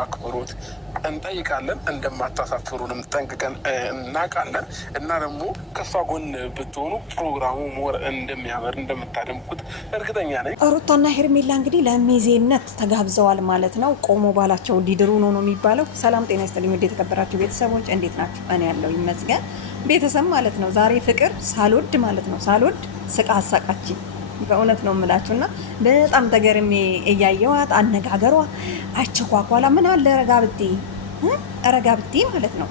በአክብሮት እንጠይቃለን። እንደማታሳፍሩንም ጠንቅቀን እናውቃለን እና ደግሞ ከሷ ጎን ብትሆኑ ፕሮግራሙ ሞር እንደሚያምር እንደምታደምቁት እርግጠኛ ነኝ። ሩታና ሄርሜላ እንግዲህ ለሚዜነት ተጋብዘዋል ማለት ነው። ቆሞ ባላቸው ሊድሩ ነው የሚባለው። ሰላም ጤና ይስጥልኝ ውድ የተከበራችሁ ቤተሰቦች እንዴት ናችሁ? እኔ ያለው ይመስገን ቤተሰብ ማለት ነው። ዛሬ ፍቅር ሳልወድ ማለት ነው ሳልወድ ስቃ አሳቃችኝ በእውነት ነው የምላችሁ እና በጣም ተገርሜ እያየዋት አነጋገሯ አቸኳኳላ ምን አለ ረጋብቲ ማለት ነው።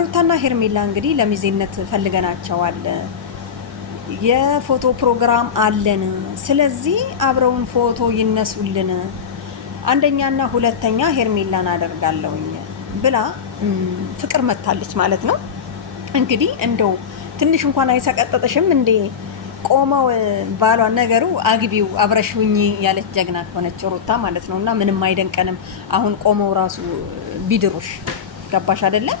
ሩታና ሄርሜላ እንግዲህ ለሚዜነት ፈልገናቸዋል። የፎቶ ፕሮግራም አለን፣ ስለዚህ አብረውን ፎቶ ይነሱልን፣ አንደኛና ሁለተኛ ሄርሜላን አደርጋለሁኝ ብላ ፍቅር መታለች ማለት ነው። እንግዲህ እንደው ትንሽ እንኳን አይሰቀጥጥሽም እንዴ? ቆመው ባሏ ነገሩ አግቢው አብረሽውኝ ያለች ጀግና ሆነች ሩታ ማለት ነው። እና ምንም አይደንቀንም አሁን ቆመው ራሱ ቢድሩሽ ገባሽ አይደለም?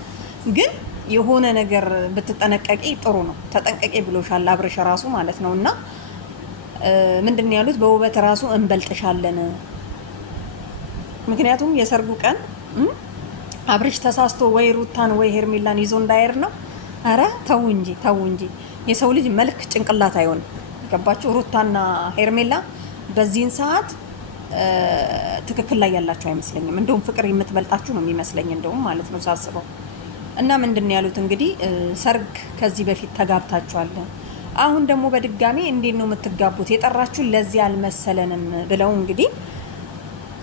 ግን የሆነ ነገር ብትጠነቀቂ ጥሩ ነው። ተጠንቀቂ ብሎሻል አብረሽ ራሱ ማለት ነው። እና ምንድን ነው ያሉት? በውበት ራሱ እንበልጥሻለን። ምክንያቱም የሰርጉ ቀን አብረሽ ተሳስቶ ወይ ሩታን ወይ ሄርሜላን ይዞ እንዳይር ነው። አረ ተው እንጂ የሰው ልጅ መልክ ጭንቅላት አይሆንም። ገባችሁ? ሩታና ሄርሜላ በዚህን ሰዓት ትክክል ላይ ያላችሁ አይመስለኝም። እንደውም ፍቅር የምትበልጣችሁ ነው የሚመስለኝ እንደውም ማለት ነው ሳስበው። እና ምንድን ነው ያሉት እንግዲህ ሰርግ ከዚህ በፊት ተጋብታችኋል፣ አሁን ደግሞ በድጋሚ እንዴት ነው የምትጋቡት? የጠራችሁን ለዚህ አልመሰለንም ብለው እንግዲህ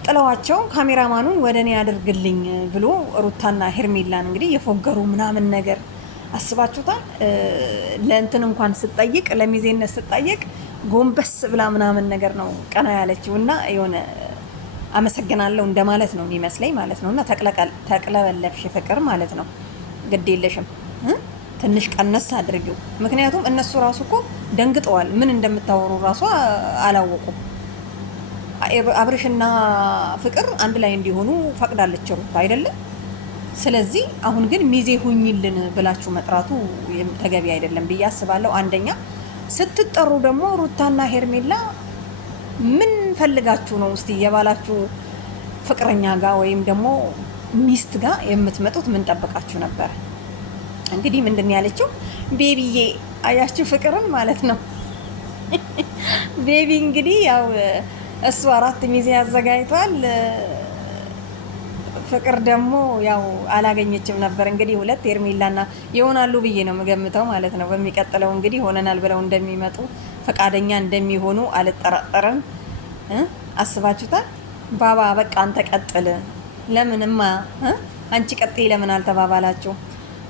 ጥለዋቸው ካሜራማኑን ወደ እኔ ያደርግልኝ ብሎ ሩታና ሄርሜላን እንግዲህ የፎገሩ ምናምን ነገር አስባችሁታል? ለእንትን እንኳን ስጠይቅ ለሚዜነት ስጠይቅ ጎንበስ ብላ ምናምን ነገር ነው ቀና ያለችው እና የሆነ አመሰግናለሁ እንደማለት ነው የሚመስለኝ ማለት ነው። እና ተቅለበለብሽ ፍቅር ማለት ነው። ግድ የለሽም ትንሽ ቀነስ አድርጊው። ምክንያቱም እነሱ ራሱ እኮ ደንግጠዋል። ምን እንደምታወሩ ራሱ አላወቁም። አብርሽና ፍቅር አንድ ላይ እንዲሆኑ ፈቅዳለች ሩታ አይደለም? ስለዚህ አሁን ግን ሚዜ ሁኝልን ብላችሁ መጥራቱ ተገቢ አይደለም ብዬ አስባለሁ። አንደኛ ስትጠሩ ደግሞ ሩታና ሄርሜላ ምን ፈልጋችሁ ነው እስቲ የባላችሁ ፍቅረኛ ጋር ወይም ደግሞ ሚስት ጋር የምትመጡት? ምን ጠብቃችሁ ነበር? እንግዲህ ምንድን ያለችው ቤቢዬ፣ አያችሁ ፍቅርም ማለት ነው ቤቢ እንግዲህ ያው እሱ 4 ሚዜ አዘጋጅቷል። ፍቅር ደግሞ ያው አላገኘችም ነበር። እንግዲህ 2 ሄርሜላና ይሆናሉ ብዬ ነው የምገምተው ማለት ነው። በሚቀጥለው እንግዲህ ሆነናል ብለው እንደሚመጡ ፈቃደኛ እንደሚሆኑ አልጠራጠርም። አስባችሁታል? ባባ በቃ አንተ ቀጥል፣ ለምንማ አንቺ ቀጥይ ለምን አልተባባላችሁ?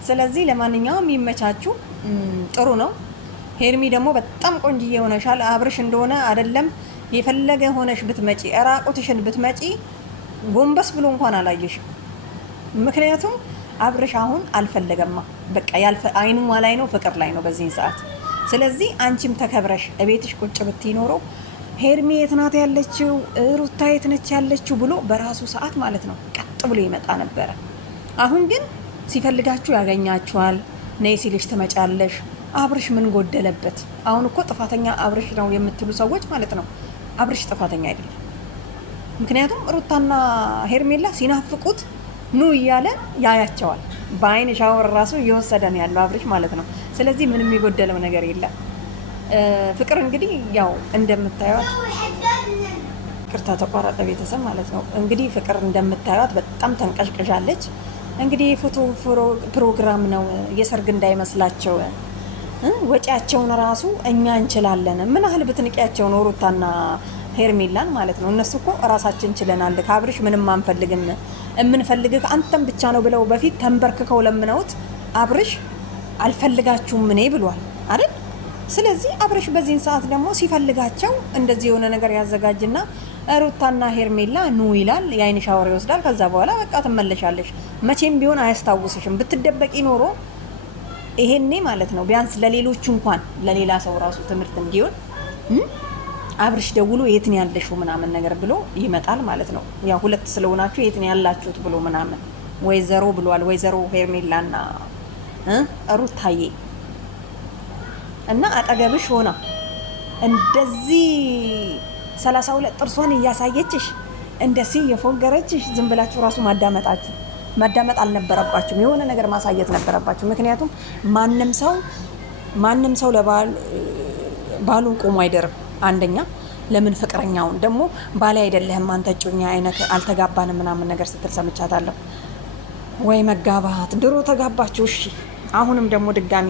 ስለዚህ ለማንኛውም ይመቻችሁ፣ ጥሩ ነው። ሄርሚ ደግሞ በጣም ቆንጅዬ ሆነሻል። አብርሽ እንደሆነ አይደለም የፈለገ ሆነሽ ብትመጪ ራቁትሽን ብትመጪ ጎንበስ ብሎ እንኳን አላየሽም። ምክንያቱም አብርሽ አሁን አልፈለገማ። በቃ አይኑ ላይ ነው፣ ፍቅር ላይ ነው በዚህን ሰዓት። ስለዚህ አንቺም ተከብረሽ እቤትሽ ቁጭ ብትኖረው ሄርሚ የት ናት ያለችው፣ ሩታ የት ነች ያለችው ብሎ በራሱ ሰዓት ማለት ነው ቀጥ ብሎ ይመጣ ነበረ። አሁን ግን ሲፈልጋችሁ ያገኛችኋል። ነይ ሲልሽ ትመጫለሽ። አብርሽ ምን ጎደለበት? አሁን እኮ ጥፋተኛ አብርሽ ነው የምትሉ ሰዎች ማለት ነው፣ አብርሽ ጥፋተኛ አይደለም። ምክንያቱም ሩታና ሄርሜላ ሲናፍቁት ኑ እያለ ያያቸዋል። በአይን ሻወር ራሱ እየወሰደ ነው ያለው አብርሽ ማለት ነው። ስለዚህ ምንም የጎደለው ነገር የለም። ፍቅር እንግዲህ ያው እንደምታዩት ቅርታ ተቋረጠ ቤተሰብ ማለት ነው። እንግዲህ ፍቅር እንደምታዩት በጣም ተንቀሽቅዣለች። እንግዲህ የፎቶ ፕሮግራም ነው፣ የሰርግ እንዳይመስላቸው። ወጪያቸውን ራሱ እኛ እንችላለን። ምን ያህል ብትንቂያቸው ነው ሩታና ሄርሜላን ማለት ነው። እነሱ እኮ ራሳችን ችለናል፣ ከአብርሽ ምንም አንፈልግም፣ የምንፈልግህ አንተም ብቻ ነው ብለው በፊት ተንበርክከው ለምነውት አብርሽ አልፈልጋችሁም እኔ ብሏል አይደል? ስለዚህ አብርሽ በዚህን ሰዓት ደግሞ ሲፈልጋቸው እንደዚህ የሆነ ነገር ያዘጋጅና ሩታና ሄርሜላ ኑ ይላል፣ የአይን ሻወር ይወስዳል። ከዛ በኋላ በቃ ትመለሻለሽ። መቼም ቢሆን አያስታውስሽም። ብትደበቂ ኖሮ ይሄኔ ማለት ነው ቢያንስ ለሌሎቹ እንኳን ለሌላ ሰው ራሱ ትምህርት እንዲሆን አብርሽ ደውሎ የት ነው ያለሽው ምናምን ነገር ብሎ ይመጣል ማለት ነው። ያው 2 ስለሆናችሁ የት ነው ያላችሁት ብሎ ምናምን ወይዘሮ ብሏል። ወይዘሮ ሄርሜላና ሩታዬ እና አጠገብሽ ሆና እንደዚህ 32 ጥርሷን እያሳየችሽ እንደዚህ የፎገረችሽ ዝም ብላችሁ ራሱ ማዳመጥ አልነበረባችሁም። የሆነ ነገር ማሳየት ነበረባችሁ። ምክንያቱም ማንም ሰው ባሉን ቆሞ አይደርም። አንደኛ ለምን ፍቅረኛውን ደግሞ ባሌ አይደለህም አንተ እጮኛ አይነት አልተጋባንም ምናምን ነገር ስትል ሰምቻታለሁ። ወይ መጋባት ድሮ ተጋባችሁ እሺ፣ አሁንም ደግሞ ድጋሚ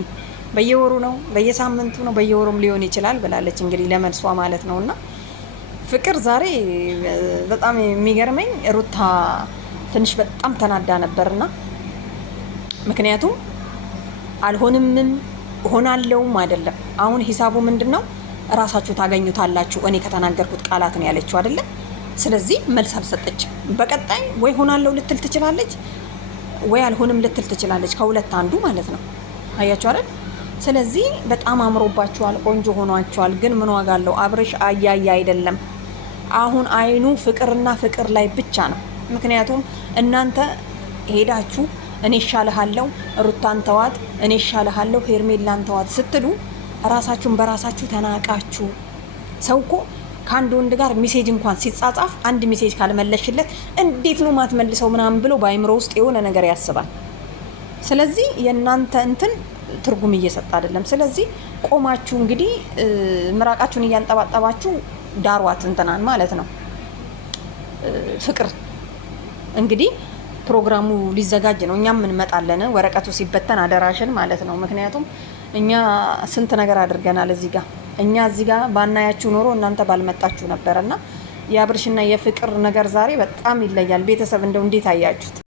በየወሩ ነው በየሳምንቱ ነው በየወሩም ሊሆን ይችላል ብላለች። እንግዲህ ለመልሷ ማለት ነው። እና ፍቅር ዛሬ በጣም የሚገርመኝ ሩታ ትንሽ በጣም ተናዳ ነበርና ምክንያቱም አልሆንምም ሆናለውም አይደለም። አሁን ሂሳቡ ምንድነው? ራሳችሁ ታገኙታላችሁ። እኔ ከተናገርኩት ቃላት ነው ያለችው አይደለ? ስለዚህ መልስ አልሰጠችም። በቀጣይ ወይ ሆናለው ልትል ትችላለች ወይ አልሆንም ልትል ትችላለች። ከሁለት አንዱ ማለት ነው። አያችሁ አይደል? ስለዚህ በጣም አምሮባችኋል፣ ቆንጆ ሆኗችኋል። ግን ምን ዋጋ አለው? አብርሽ አያያ አይደለም። አሁን አይኑ ፍቅርና ፍቅር ላይ ብቻ ነው። ምክንያቱም እናንተ ሄዳችሁ እኔ እሻልሃለሁ ሩታን ተዋት፣ እኔ እሻልሃለሁ ሄርሜላን ተዋት ስትሉ ራሳችሁን በራሳችሁ ተናቃችሁ። ሰው እኮ ከአንድ ወንድ ጋር ሜሴጅ እንኳን ሲጻጻፍ አንድ ሜሴጅ ካልመለሽለት እንዴት ነው ማትመልሰው ምናምን ብሎ በአይምሮ ውስጥ የሆነ ነገር ያስባል። ስለዚህ የእናንተ እንትን ትርጉም እየሰጠ አይደለም። ስለዚህ ቆማችሁ እንግዲህ ምራቃችሁን እያንጠባጠባችሁ ዳሯት እንትናን ማለት ነው። ፍቅር እንግዲህ ፕሮግራሙ ሊዘጋጅ ነው። እኛም እንመጣለን ወረቀቱ ሲበተን አደራሽን ማለት ነው። ምክንያቱም እኛ ስንት ነገር አድርገናል እዚህ ጋር። እኛ እዚህ ጋር ባናያችሁ ኖሮ እናንተ ባልመጣችሁ ነበርና የአብርሽና የፍቅር ነገር ዛሬ በጣም ይለያል። ቤተሰብ እንደው እንዴት አያችሁት?